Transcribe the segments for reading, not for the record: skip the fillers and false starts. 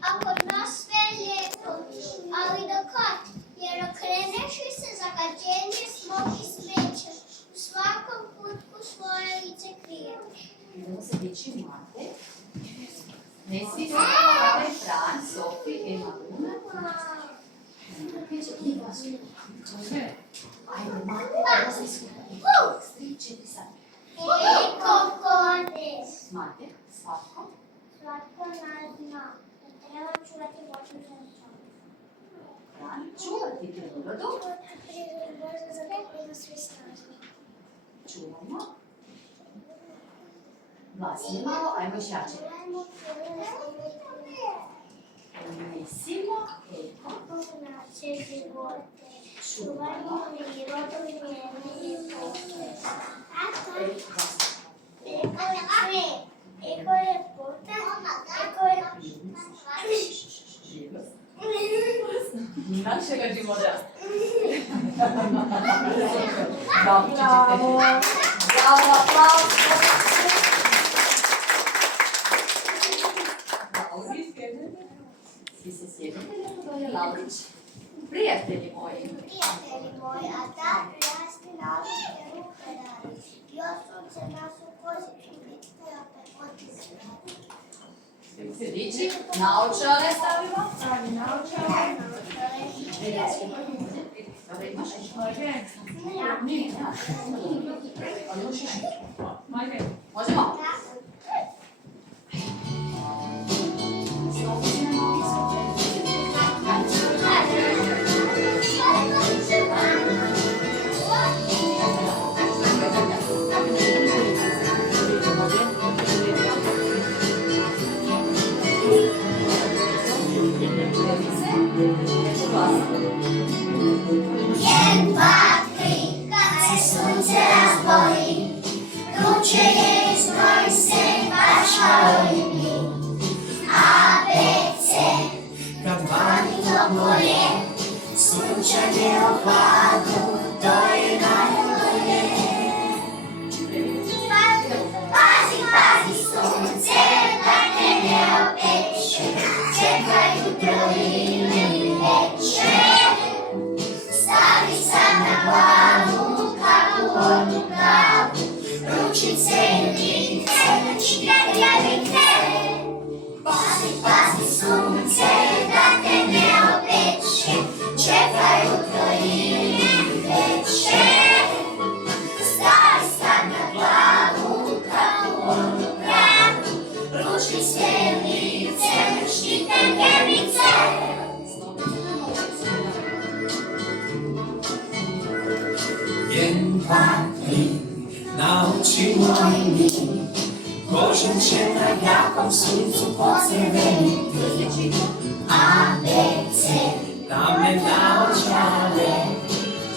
Ако нас све е лето, али докад ја окренеш и се загадени смог и смеќе, у сваком кутку своје лице криеш. Idemo se dići mate. Ne svi se ovaj Fran, Sofi, Ema Luna. Ajde, mate, da se skupati. 3, 4, sad. Kokodes. Mate, Slatko. Slatko ne zna da treba čuvati voću za čovjek. Fran, čuvati prirodu. Prirodu za neko da svi snažni. Čuvamo. Glasnije malo, ajmo još jače. Unesimo, eko. Naše živote. Čuvamo prirodu njene ljepote. Eko je sve. Eko je ljepota. Eko je Našega života. Bravo. Bravo, aplauz. Svi se sjedite, Dole Laurić. Prijatelji moji. Prijatelji moji, a da prijasni nalike ruke radi. Još sunce nas u koži čuvite, opet otiske radi. Se dići, naočale stavimo. Pravi naočale. Dobro, imaš? Nije. Ali još još. Majke. Možemo? Jedan, dva, tri, kad se sunce razboli, ruče je zbroj se baš kao i mi. A, B, C, kad vani toplo je, sunčanje u hladu, to je najbolje. Pazi, pazi sunce, da te ne opeče, čekaj jutro ili veče. Stavi sam na glavu, kapu onu pravu, ručice i lice, čitati javite. Pazi, pazi sunce, da te ne opeče, čekaj jutro ili veče. Stavi sam na glavu, kapu onu pravu, ručice i lice, čitati javite. Jedan, dva, tri, naučimo i mi, kožen će na jakom suncu pocrveniti. A, B, C, tame naočale,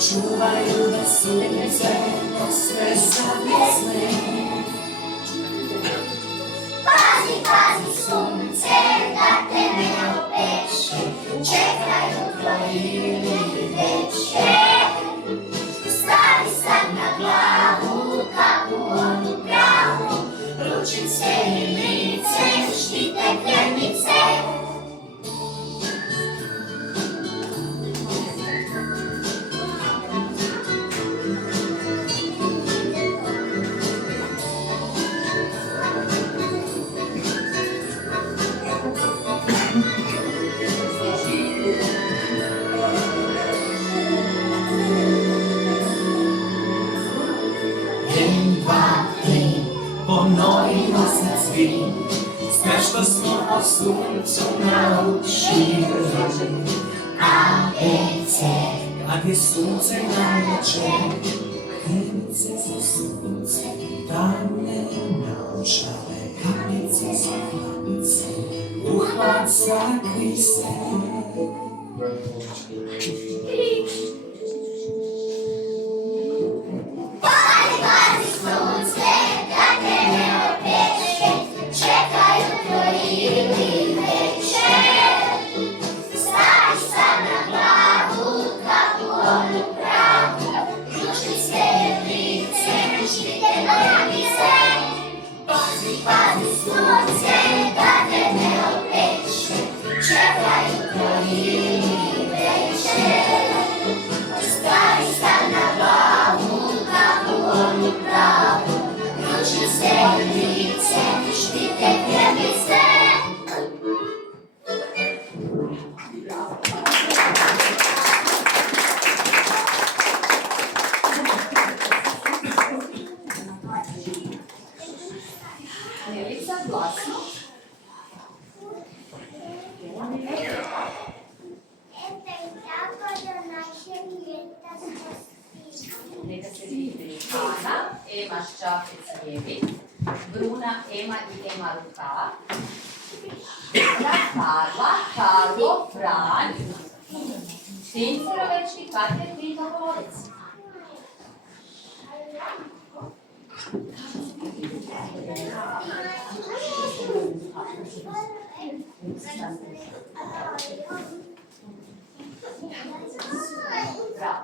čuvaju da sunce posve savjesne. Pazi, pazi sunce, da te ne opeče, čekaj jutro ili veče. Stavi sad na glavu, kapu onu pravu, ručice i lice, štite krenice. Ponovimo se svi, sve što smo o suncu naučili. A, B, C, Kad je sunce najjače, krenice za sunce, tamne naočale, kapljice za hlapice, uhlad sakri se. pazi, pazi sunce, da te ne opeče, čekaj jutro ili veče. Stavi sad na glavu, kapu onu pravu, ručice i lice, štite krenice. Pazi, pazi sunce, da te ne David, Bruna, Ema i Ema ruka. Carla, Carlo, Fran, Tim Firovečki, Katja, Tim Dobrovolec. Bravo.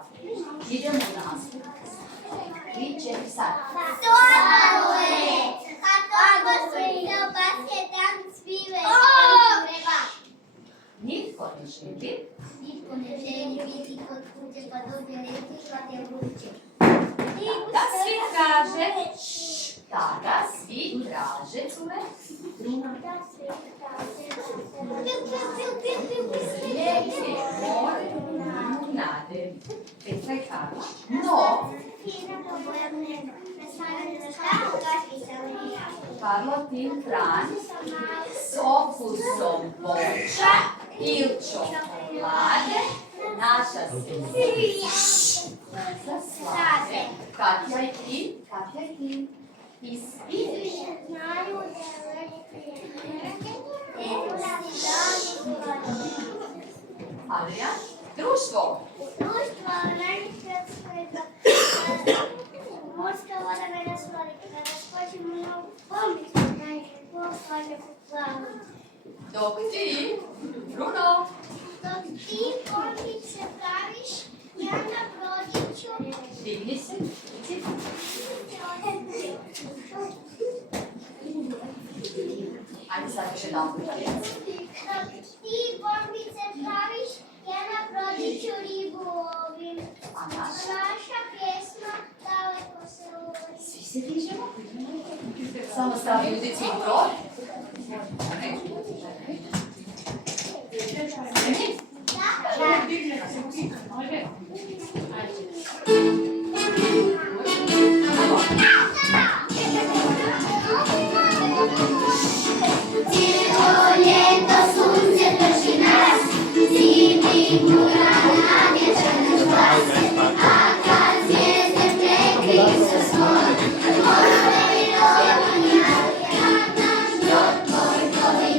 Idemo u nastup. 3, 4, sad. Nitko ne želi. Da svi traže. Tada svi traže, cure. Nade. Petra i Karla. No, Karlo, Tim, Fran, s okusom voća ili čokolade, naša se slade. Katja i Tim, Katja i Tim. Ideš. Adrian, društvo. Morska voda me rastvori, kada skočim u novu pomoć, najviše poslanje po plavu. Dok ti, Bruno. Dok ti pomnice praviš, ja na brodiću. Digni se. Ajde sad još jedan puta. Dok ti pomnice praviš, ja na brodiću ribu lovim. A naša? Naša pjesma daleko se uvodi. Svi se dižemo. Samo stavi udici i brod. Ajde. Cijelo ljeto sunce drži nas, zimi mura na vječane glase, a kad zvijezde prekriju se svoj, moramo i rovanja, kad naš brod tvoj plovi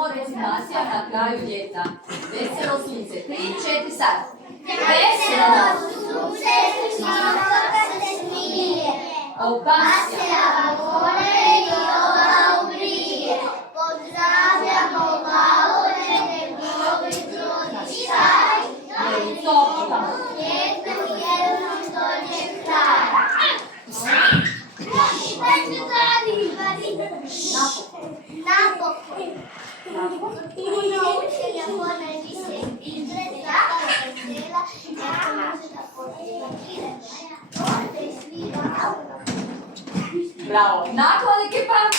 idemo, recitacija na kraju ljeta. Veselo sunce. 3, 4, sad. Veselo sunce, snijega se smije, opasja. more i ova ubrije. Pozdravljamo valove, negovi brodi šaj, Jer i to tamo. jednom dođe kraj. Napokon. Puno učenja ponajviše izgleda, vesela, jako može da postigne. Ovdje svira. Bravo. Naklonike pamet.